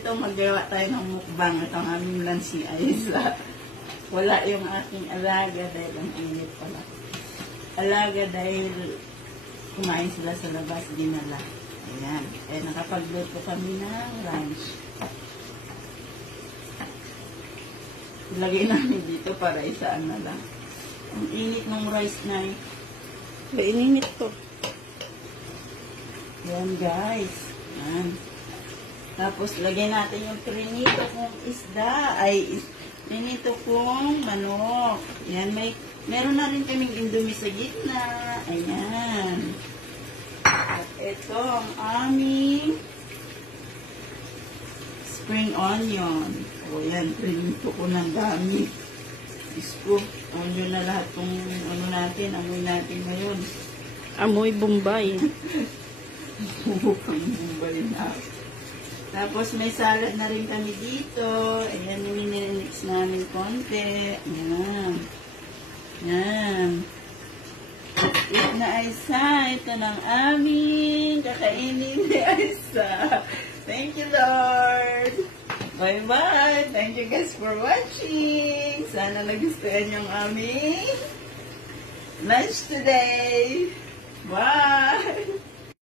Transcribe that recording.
Ito, magawa tayo ng mukbang. Ito ang aming lansi Aiza. Wala yung aking alaga dahil ang init pala. Alaga dahil kumain sila sa labas, dinala. Ayan. Kaya nakapagluto kami ng lunch. Ilagay namin dito para isaan na lang. Ang init ng rice na eh. Init to. Ayan guys. Ayan. Tapos lagay natin yung prinito kong isda. Prinito kong manok. Ayan. Meron na rin kaming indomie sa gitna. Ayan. At ito ang aming spring onion. O yan, prinito ko ng dami. Scoop. Onion na lahat kung ano natin, amoy natin ngayon. Amoy Bombay. Bubukang Bombay na. Tapos may salad na rin kami dito. Ayan, yung minimix namin konti. Ayan. Ayan. Ito na Aiza. Ito ng aming kakainin ni Aiza. Thank you, Lord. Bye-bye. Thank you guys for watching. Sana nagustuhan yung aming lunch today. Bye.